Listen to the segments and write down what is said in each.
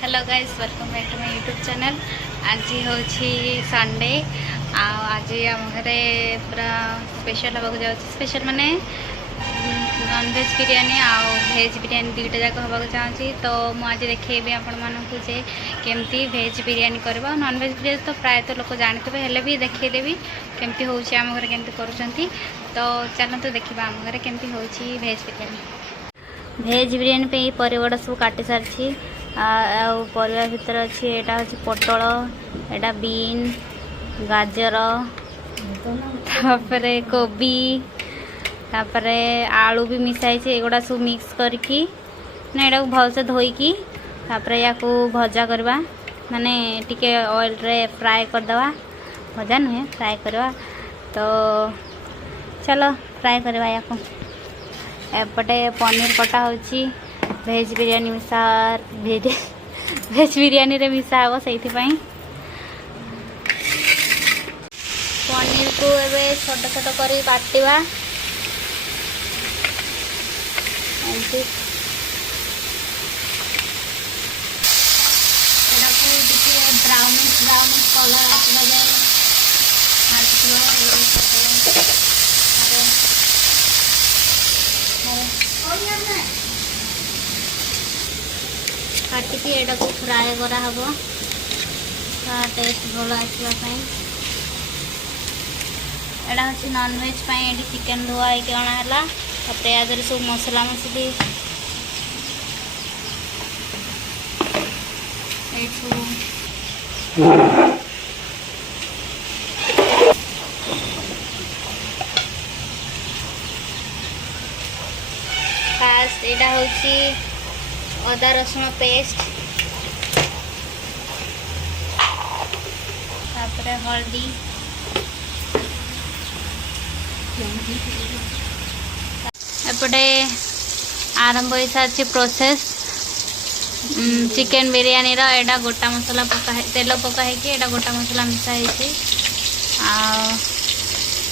Hello guys welcome back to my YouTube channel. आज हूँ Sunday आज आम घरे पूरा स्पेशल हाँ जाऊँ स्पेशल माने नॉनवेज बिरयानी आउ भेज बिरयानी दुईटा जाक हाँ चाहूँगी। तो मुझे देखी आपण मानू जे केमती भेज बिरयानी करवा नॉनवेज बिरयानी तो प्रायतः लोक जानते हेल्ले भी देखईदेवी केमती हो आम घर केमती करुँच। तो चलते देखा आम घर केमती हो भेज बिरयानी। भेज बिरयानी पे परिवार सब काटी सारी परिवा भितर अच्छी एटा हूँ पटल एटा बीन गाजर तापरे कोबी तापरे आलू भी मिसाई एगुड़ा सब मिक्स करके ना एटा भलसे धोईकी तापरे या भजा करवा माने टिके ऑयल रे फ्राए करदवा भजा नुहे फ्राए करवा। तो चलो फ्राए करवा या एपटे पनीर कटा होची भेज बिरयानी मिसा भेज बिरयानी रे मिसा हम से पनीर को एबे छोट छोट करी काटिवा एमती एटा को टिके ब्राउनिश कलर आसवा जाए काटिकी एटा को फ्राए करा हबो टेस्ट भल आसवाई। एटा हूँ नॉनवेज ये चिकेन धुआ होकर अणाला तापर या सब मसला मसली फास्ट एटा हूँ अदा रसुण पेस्ट तापरे हल्दी एपटे आरंभ हो सारी प्रोसेस चिकेन बिरयानी रा एटा गोटा मसला पका तेल पकाई एटा गोटा मसला मिसाई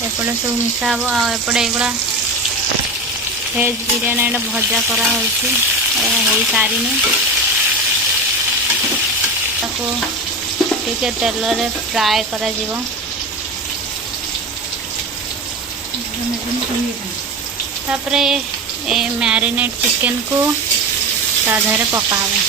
आपटे सब मिसा हम आपटे एगुड़ा भेज बिरयानी एटा भजा करा हो सारी टे तेल रे फ्राए करा जीवो। तापरे ए मैरिनेट चिकेन को ताधरे पका हवा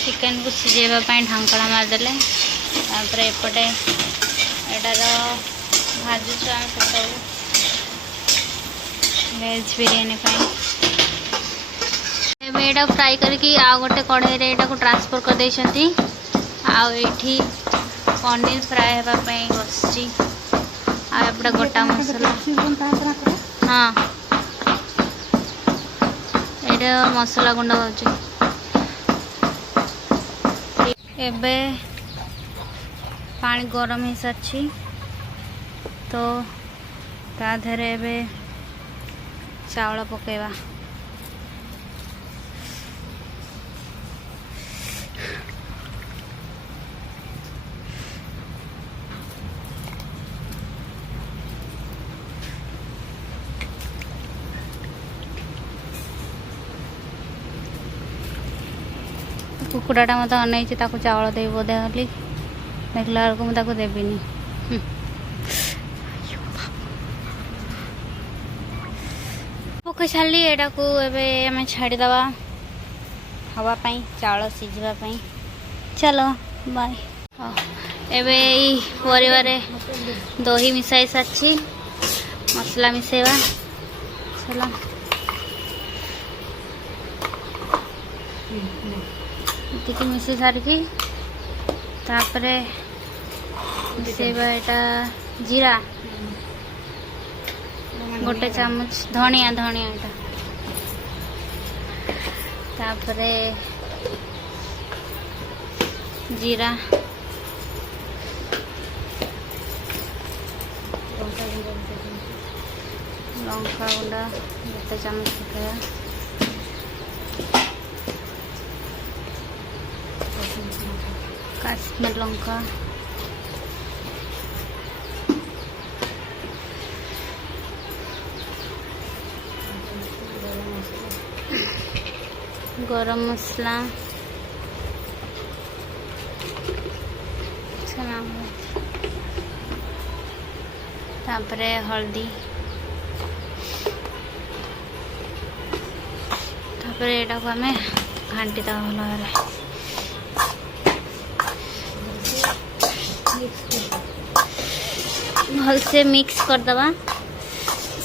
चिकेन को सिझेवाई ढांकड़ा मारदेले एपटे एटार भाजुच सब भेज बिरयानी एटा फ्राई करके आउ गोटे कढ़ाई रे एटा को ट्रांसफर कर देछंती आठी पनीर फ्राए होगापी बसची आपटे गोटा मसला हाँ ये मसला गुंड हो एबे पानी गरम हो सारी तो ताधरे एबे चावल पकेवा कुकुड़ाटा मत अनई चावल देवी बोधे हली देखला बेलू मुझे देवीनि पकई सारी एटा को एवं छाड़ीदवा हवापाई चावल सीझापी। चलो बाय। एवं परिवार दही मिसाई सारी मसला मिसेवा चलो टिके मिसी सारिकी तापरे मिसेबा एटा जीरा गोटे चामच धनिया एटा तापरे जीरा, लंका गुंडा 2 चामच पकाया, काश्मीर लंका, गरम मसला, तापरे हल्दी, तापरे एटा को हमें घांटी दवा भल भल से मिक्स करदवा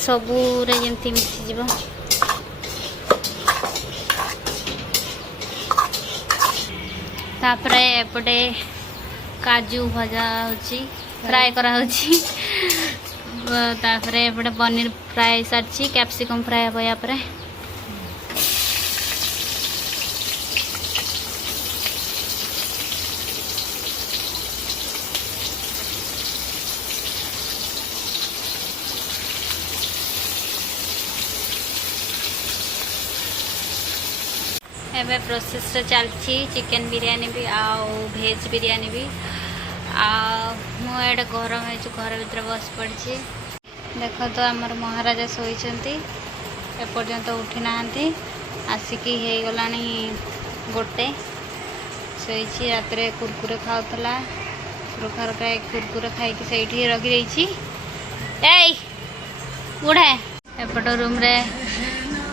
सबू रे जमती मिसी जीव। तापरे एपटे काजू भजा होची फ्राए करा होची, तापरे एपटे paneer fry Sarchi, capsicum fry हो या परे। एबे प्रोसेस चलती चिकन बिरयानी भी आउ भेज बिरयानी भी मुझे गरम है घर भर बस पड़ी। देख तो आमर महाराजा शोचती एपर्यंत उठी ना आसिकी हो गला गोटे शोची रात कुरकुरे खाऊला कुरकुरे खाई से रखी रही उड़े एपट रूम रे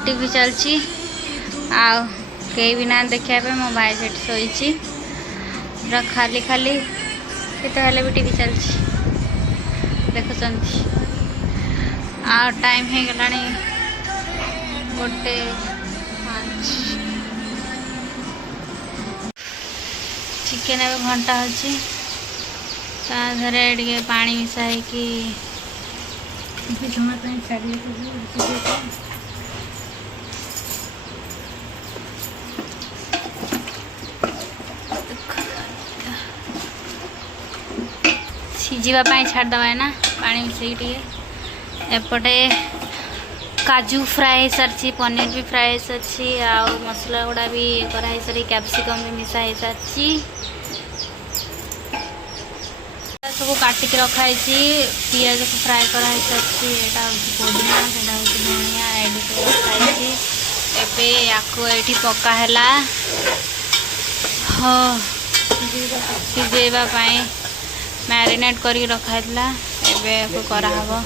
टीवी चलची आ कहीं भी ना देखापे मो भाई से शोची पूरा खाली खाली केते भी टीवी चलची देखुं आ टाइम हो गला गोटे 5 चिकेन एवं घंटा होची टे पानी मिसाई कि सिझापी छाड़दवा है ना पानी मिसेक एपटे काजू फ्राए सारी पनीर भी फ्राए सारी आ मसला गुड़ा भी कराई सारी कैप्सिकम भी मिसाई सारी सब काटिक रखाई पियाज को फ्राए कराई सारी पुदीना से धनिया एड रखाई एबे याको एठी पकाला हाँ सिझेबा मैरिनेट करके रखाइला एबे करा हबो।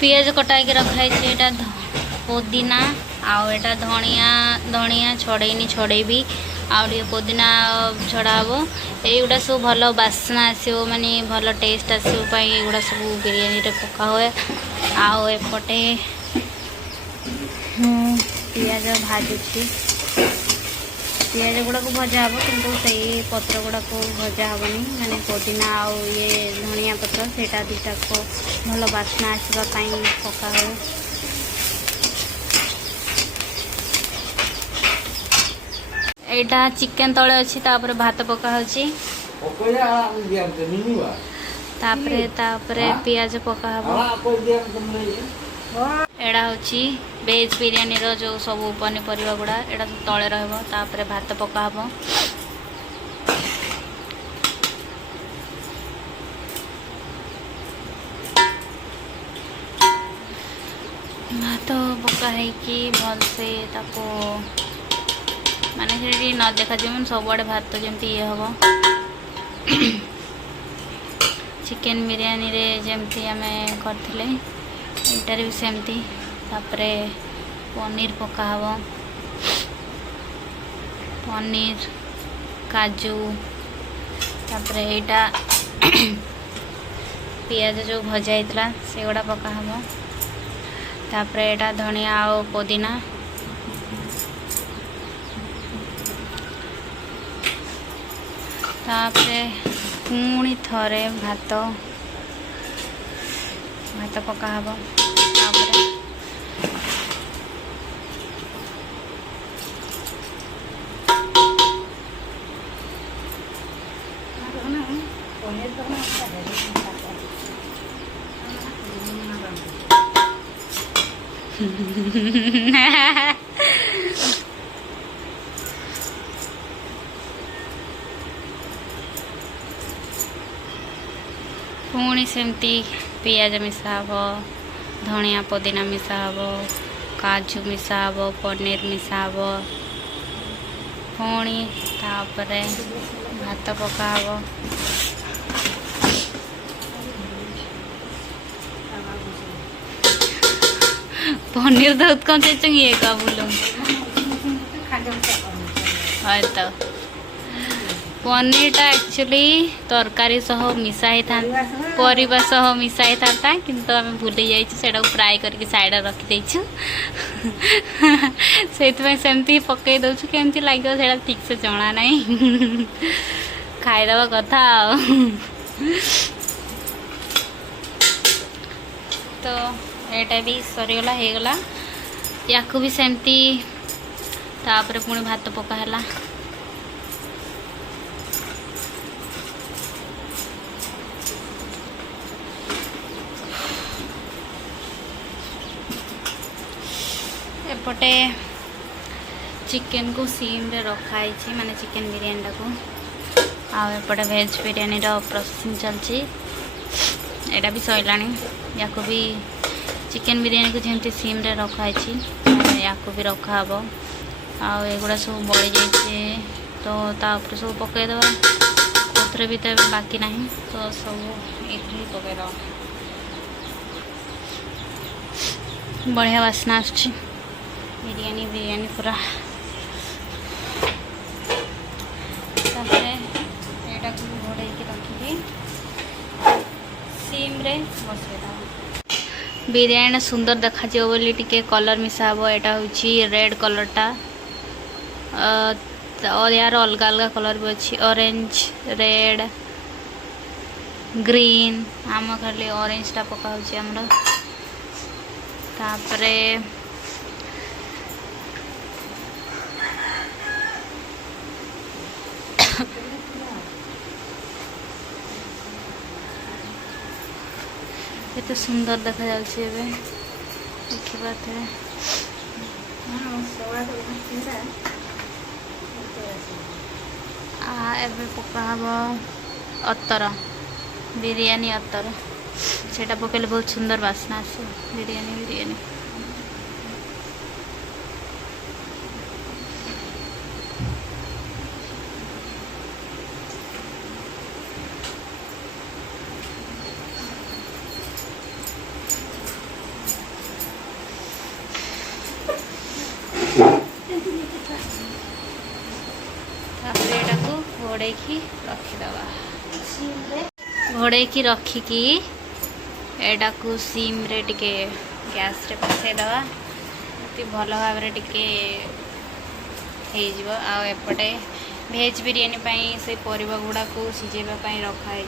पियाज कटाई रखाई पुदीना आटा धनिया धनिया छड़ेनी छड़ेबी आगे पुदीना छड़ा हम युवा सब भल बास्ना आसो माने भल टेस्ट आसोगुड़ा सब बिरयानी पका हुए आपटे पियाज भाजुची पियाज गुड़ा को भजा हम किंतु से पत्र गुड़ा को भजा हेनी माने पुदीना आउ ये धनिया पत्र से दुटा को भल बास्ना आसवाई पका हुए। एटा चिकेन तले अच्छी तापर भात पका होची तापरे पियाज पका एड़ा होची वेज बिरयानी रो जो सब पनीपरिया गुड़ा एड़ा सब तले रहबो तापरे भात पका हबो भात पका है कि भल से ताको माने से न देखा जाए सब आड़े भात जमती ये हम चिकेन बिरयानी रे जमती आम करथिले एटार भी सेमती तापरे पनीर पका हम पनीर काजू तापरे एटा पियाज जो भजा होता से गुड़ा पका हम तापरे एटा धनिया और पुदीना तापरे पुणी थरे भात भात पका हब तापर पुणी सेमती पियाज मिसा हब धनिया पुदीना मिसा हब काजू मिसा हब पनीर मिसा हब पुणी तापरे भात पका हब पनीर दूध कौन से चाहिए का बोलूं तो पनीर टा एक्चुअली तरकारी सह मिसाई था परिवा सह मिसाई था किंतु आम भूली जाइए फ्राए करके साइड रखी देचु सेमती पकई दौचु केमती लगे से ठीक से जना नहीं खाईदवा कथा तो एटा भी सरीगला होगला या भी सेमती तापर पुणी भात पकाला एपटे चिकेन को सीम रे रखाई माने चिकेन बिरयानी को आउपटे वेज बिरयानी प्रोसेसिंग चलती एटा भी सैलानी या भी चिकेन बिरयानी को जमी सीम रे रखाई या भी रखा हम आगुड़ा सब बड़ी जाइए तो तापर सब पकईदे कोथरे भी तो बाकी ना तो सब इडली पकईद बढ़िया बास्ना आसुची बिरयानी बिरयानी पूरा यहाँ घोड़े रखिकी सीम रे बसईद बिरयानी सुंदर देखा बोली टिके कलर मिसा हम यहाँ हूँ रेड कलरटा और यार अलग अलग कलर भी अच्छी ऑरेंज रेड ग्रीन आम खाली ऑरेंजटा पकाऊँ आमर तापरे केते सुंदर देखा जाउछि देखा एबे पका हम अतर बिरयानी अतर सेटा पकड़े बहुत सुंदर बास्ना आसे बिरयानी बिरयानी घोड़े रखीदवा घोड़े रखिकी एटा को सीम रे टिके गैस रे बसईदवा भल भाव टिके एपटे भेज बिरयानी पाई से परिबा गुड़ा को सिझेबा पाई रखाई।